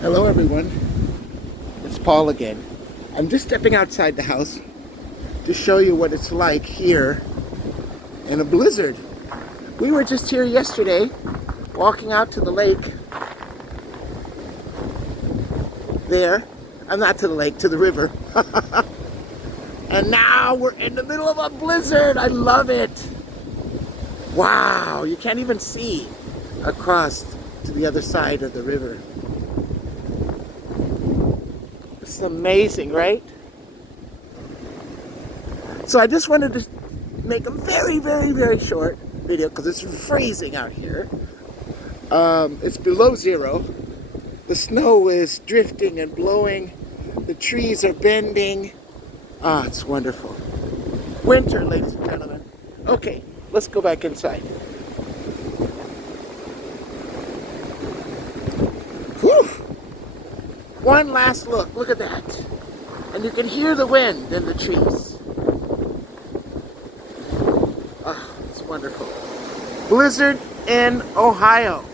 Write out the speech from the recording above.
Hello everyone, it's Paul again. I'm just stepping outside the house to show you what it's like here in a blizzard. We were just here yesterday walking out to the lake there. I'm not to the lake, to the river. And now we're in the middle of a blizzard. I love it. Wow, you can't even see across to the other side of the river. It's amazing, right? So I just wanted to make a very short video because it's freezing out here. It's below zero. The snow is drifting and blowing. The trees are bending. Ah, it's wonderful. Winter, ladies and gentlemen. Okay, let's go back inside. Whew! One last look. Look at that. And you can hear the wind in the trees. Ah, it's wonderful. Blizzard in Ohio.